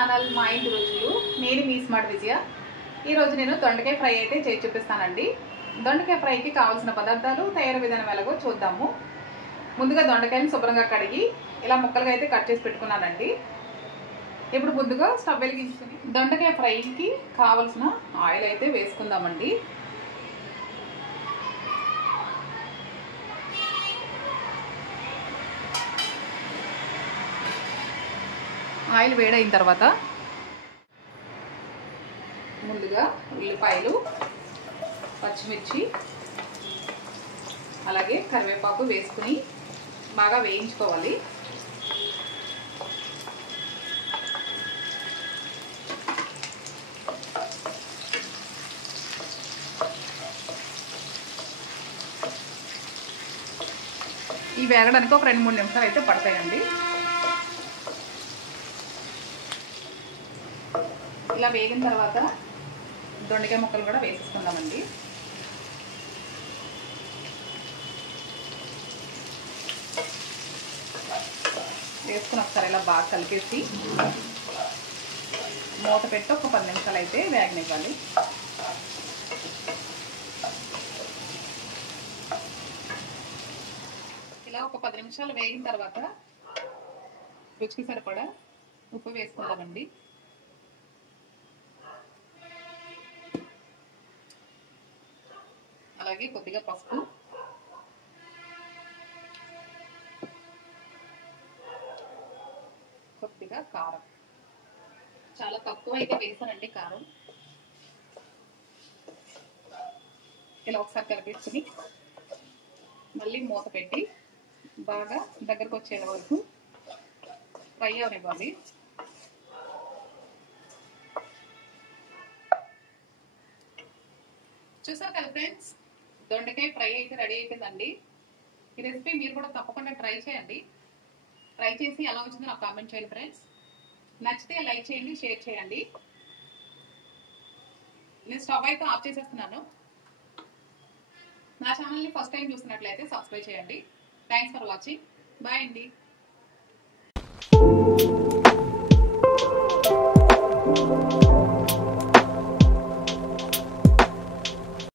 Channel మా ఇంటి రుచులు. నేను మీ స్మార్ట్ విజయ. ఈరోజు నేను దొండకాయ ఫ్రై అయితే చేసి చూపిస్తానండి. దొండకాయ ఫ్రైకి కావాల్సిన పదార్థాలు, తయారు విధానం ఎలాగో చూద్దాము. ముందుగా దొండకాయని శుభ్రంగా కడిగి ఇలా ముక్కలుగా అయితే కట్ చేసి పెట్టుకున్నానండి. ఇప్పుడు ముందుగా స్టవ్ వెలిగించుకుని దొండకాయ ఫ్రైకి కావాల్సిన ఆయిల్ అయితే వేసుకుందామండి. ఆయిల్ వేడైన తర్వాత ముందుగా ఉల్లిపాయలు, పచ్చిమిర్చి, అలాగే కరివేపాకు వేసుకుని బాగా వేయించుకోవాలి. ఈ వేగడానికి ఒక 2-3 నిమిషాలు అయితే పడతాయండి. ఇలా వేగిన తర్వాత దొండకాయ ముక్కలు కూడా వేసేసుకుందామండి. వేసుకుని ఒకసారి ఇలా బాగా కలిపేసి మూత పెట్టి ఒక 10 నిమిషాలు అయితే వేగనివ్వాలి. ఇలా ఒక 10 నిమిషాలు వేగిన తర్వాత రుచికి సరిపడా ఉప్పు వేసుకుందామండి. అలాగే కొద్దిగా పసుపు, కొద్దిగా కారం. చాలా తక్కువ అయితే వేసానండి కారం. ఇలా ఒకసారి కలిపేసుకుని మళ్ళీ మూత పెట్టి బాగా దగ్గరకు వచ్చే వరకు ఫ్రై అవనివ్వాలి. చూసారు కదా ఫ్రెండ్స్, దొండకాయ ఫ్రై అయితే రెడీ అయిపోయిందండి. ఈ రెసిపీ మీరు కూడా తప్పకుండా ట్రై చేయండి. ట్రై చేసి ఎలా వచ్చిందో నాకు కామెంట్ చేయండి ఫ్రెండ్స్. నచ్చితే లైక్ చేయండి, షేర్ చేయండి. నేను స్టవ్ అయితే ఆఫ్ చేసేస్తున్నాను. నా ఛానల్ని ఫస్ట్ టైం చూస్తున్నట్లయితే సబ్స్క్రైబ్ చేయండి. Thanks for watching. బాయ్ అండి.